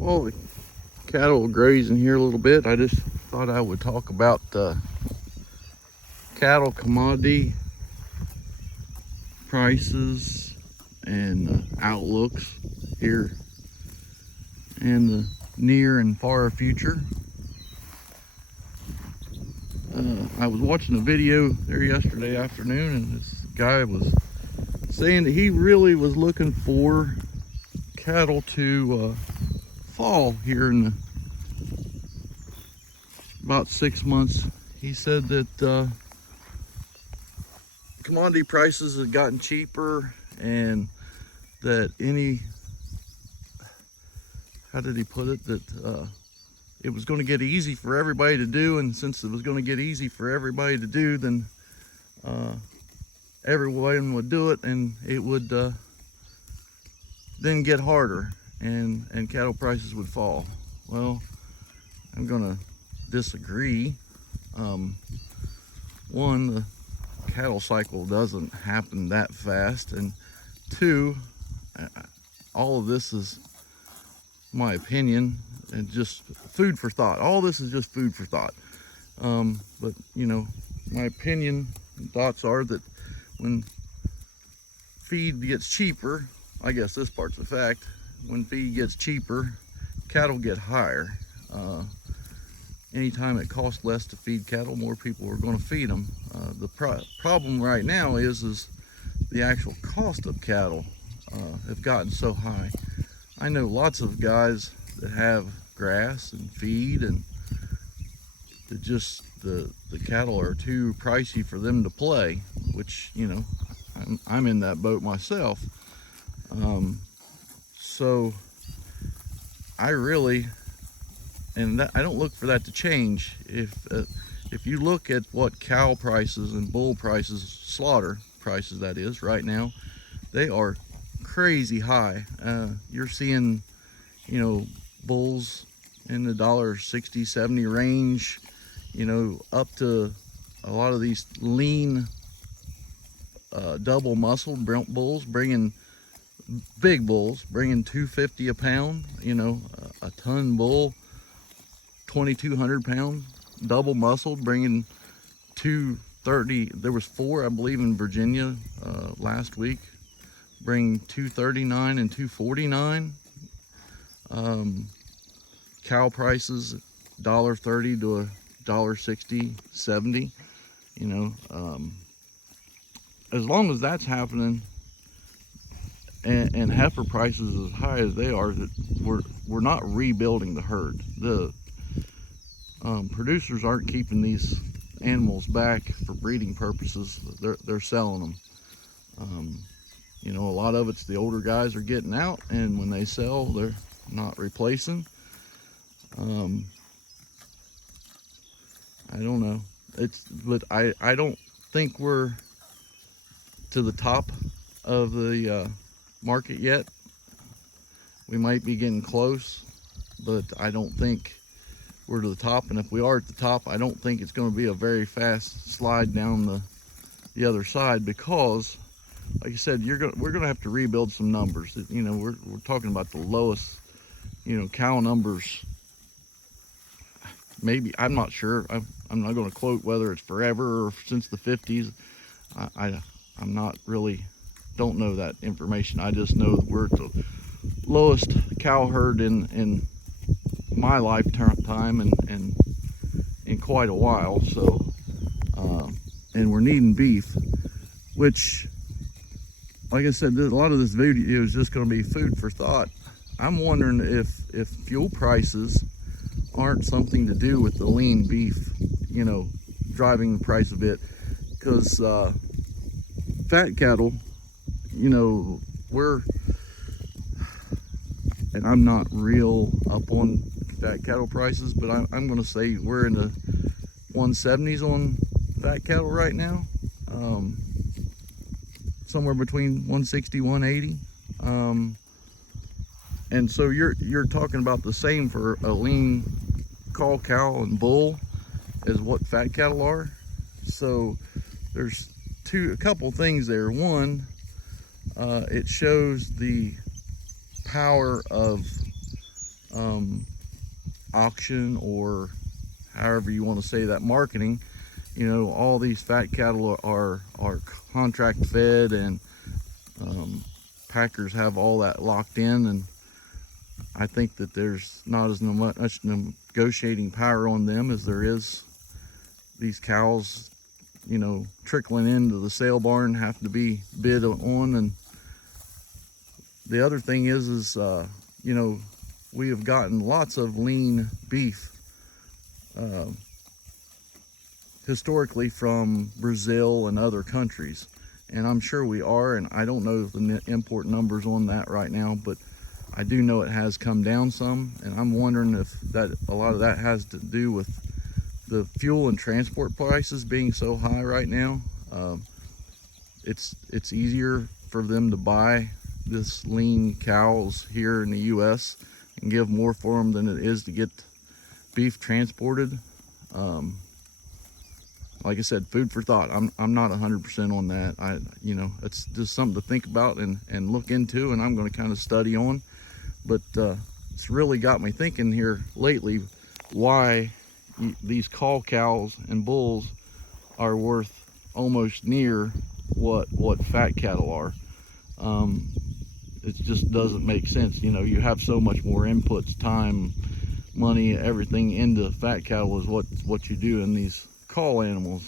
Well, the cattle grazing here a little bit. I just thought I would talk about cattle commodity prices and outlooks here in the near and far future. I was watching a video there yesterday afternoon, and this guy was saying that he really was looking for cattle to fall here in about 6 months. He said that commodity prices had gotten cheaper, and that how did he put it, that it was going to get easy for everybody to do, and since it was going to get easy for everybody to do, then everyone would do it, and it would then get harder, and cattle prices would fall. Well, I'm going to disagree. One, the cattle cycle doesn't happen that fast, and two, all of this is my opinion and just food for thought. All this is just food for thought. But you know, my opinion and thoughts are that when feed gets cheaper, I guess this part's a fact, when feed gets cheaper, cattle get higher. Anytime it costs less to feed cattle, more people are going to feed them. The problem right now is the actual cost of cattle have gotten so high. I know lots of guys that have grass and feed, and the cattle are too pricey for them to play, which, you know, I'm in that boat myself. So I really, and I don't look for that to change. If you look at what cow prices and bull prices, slaughter prices that is, right now, they are crazy high. You're seeing, you know, bulls in the $1.60, $1.70 range, you know, up to a lot of these lean double muscled bulls bringing, big bulls bringing $2.50 a pound, you know, a ton bull 2,200 pound double muscled bringing $2.30. There was 4, I believe, in Virginia last week, bring $2.39 and $2.49. Cow prices $1.30 to $1.60, $1.70. You know, as long as that's happening, and heifer prices as high as they are, that we're not rebuilding the herd. The producers aren't keeping these animals back for breeding purposes. They're selling them. You know, a lot of it's the older guys are getting out, and when they sell, they're not replacing. I don't know. But I don't think we're to the top of the market yet. We might be getting close, but I don't think we're to the top. And if we are at the top, I don't think it's going to be a very fast slide down the other side, because, like I said, we're going to have to rebuild some numbers. You know, we're talking about the lowest, you know, cow numbers. Maybe, I'm not sure. I'm not going to quote whether it's forever or since the 50s. I'm not really, don't know that information. I just know that we're at the lowest cow herd in my lifetime and in quite a while. So, and we're needing beef, which, like I said, a lot of this video is just going to be food for thought. I'm wondering if fuel prices aren't something to do with the lean beef, you know, driving the price of it, because fat cattle, you know, and I'm not real up on fat cattle prices, but I'm going to say we're in the 170s on fat cattle right now, somewhere between 160, 180. And so you're talking about the same for a lean cull cow and bull as what fat cattle are. So there's a couple things there. One, it shows the power of auction, or however you want to say that, marketing. You know, all these fat cattle are contract fed, and packers have all that locked in, and I think that there's not as much negotiating power on them as there is these cows, you know, trickling into the sale barn, have to be bid on. And the other thing is you know, we have gotten lots of lean beef historically from Brazil and other countries, and I'm sure we are, and I don't know the import numbers on that right now, but I do know it has come down some, and I'm wondering if that a lot of that has to do with the fuel and transport prices being so high right now. It's easier for them to buy this lean cows here in the US and give more for them than it is to get beef transported. Like I said, food for thought. I'm not 100% on that. You know, it's just something to think about and look into, and I'm going to kind of study on. But it's really got me thinking here lately why these cull cows and bulls are worth almost near what fat cattle are. It just doesn't make sense. You know, you have so much more inputs, time, money, everything into fat cattle is what you do in these cull animals.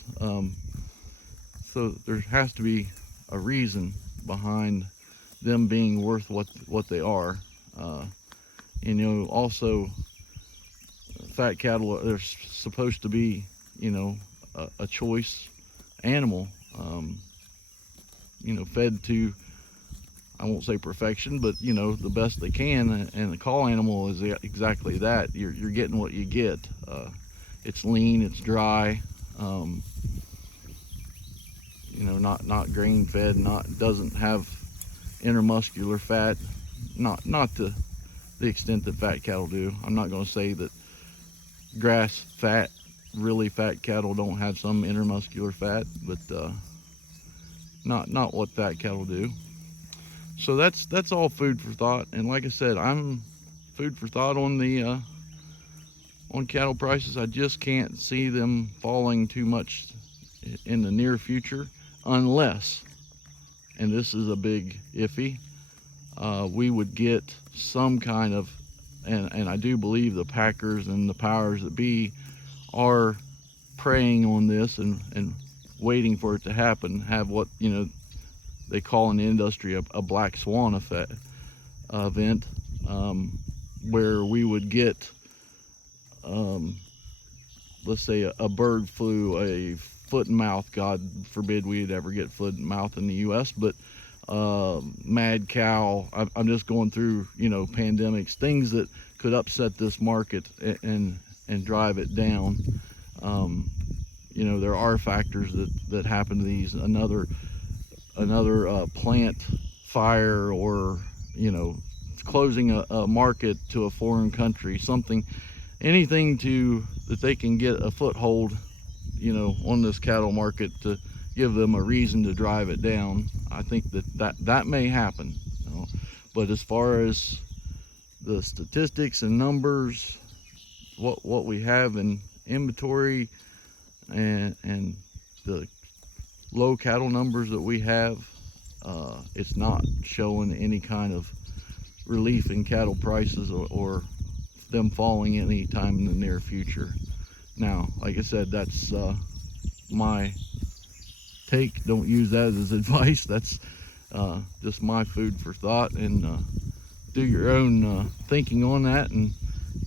So there has to be a reason behind them being worth what they are. You know, also fat cattle, they're supposed to be, you know, a choice animal, you know, fed to, I won't say perfection, but you know, the best they can. And the cull animal is exactly that. You're getting what you get. It's lean, it's dry, you know, not grain fed, doesn't have intermuscular fat, not to the extent that fat cattle do. I'm not going to say that grass fat, really fat cattle don't have some intermuscular fat, but not what fat cattle do. So that's all food for thought. And like I said, I'm food for thought on the on cattle prices. I just can't see them falling too much in the near future, unless, and this is a big iffy, we would get some kind of, and I do believe the packers and the powers that be are preying on this and waiting for it to happen, have what, you know, they call in the industry a black swan effect event, where we would get, let's say a bird flu, a foot and mouth. God forbid we'd ever get foot and mouth in the US, but mad cow. I'm just going through, you know, pandemics, things that could upset this market and drive it down. You know, there are factors that happen to these. Another plant fire, or, you know, closing a market to a foreign country, something, anything that they can get a foothold, you know, on this cattle market to give them a reason to drive it down. I think that may happen, you know? But as far as the statistics and numbers, what we have in inventory, and the low cattle numbers that we have, it's not showing any kind of relief in cattle prices, or them falling any time in the near future. Now, like I said, that's my take. Don't use that as advice. That's just my food for thought, and do your own thinking on that, and,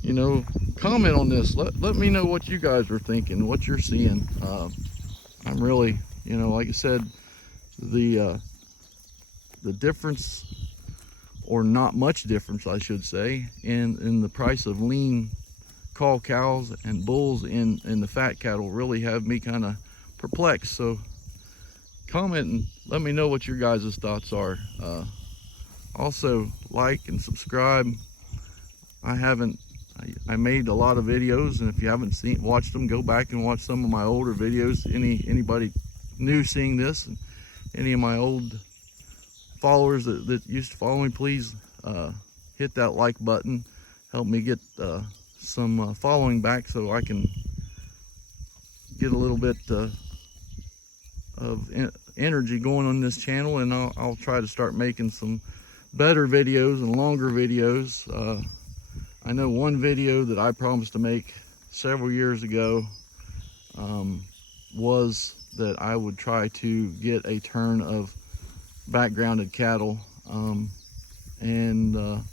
you know, comment on this. Let me know what you guys are thinking, what you're seeing. I'm really, you know, like I said, the difference, or not much difference, I should say, in the price of lean cull cows and bulls in the fat cattle really have me kind of perplexed. So comment and let me know what your guys' thoughts are. Also, like and subscribe. I made a lot of videos, and if you haven't watched them, go back and watch some of my older videos. Anybody new seeing this, and any of my old followers that used to follow me, please hit that like button. help me get some following back, so I can get a little bit of energy going on this channel, and I'll try to start making some better videos and longer videos. I know one video that I promised to make several years ago was that I would try to get a turn of backgrounded cattle, and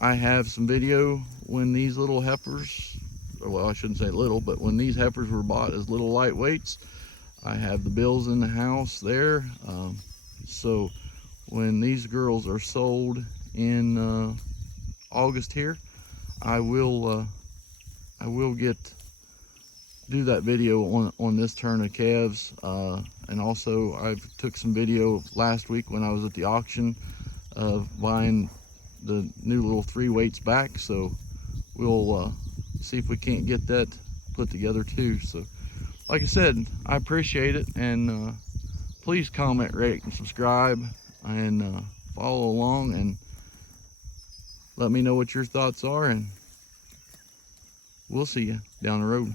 I have some video when these little heifers, well, I shouldn't say little, but when these heifers were bought as little lightweights. I have the bills in the house there. So when these girls are sold in August here, I will do that video on this turn of calves, and also I took some video last week when I was at the auction of buying the new little 3 weights back. So we'll see if we can't get that put together too. So like I said, I appreciate it, and please comment, rate, and subscribe, and follow along, and let me know what your thoughts are, and we'll see you down the road.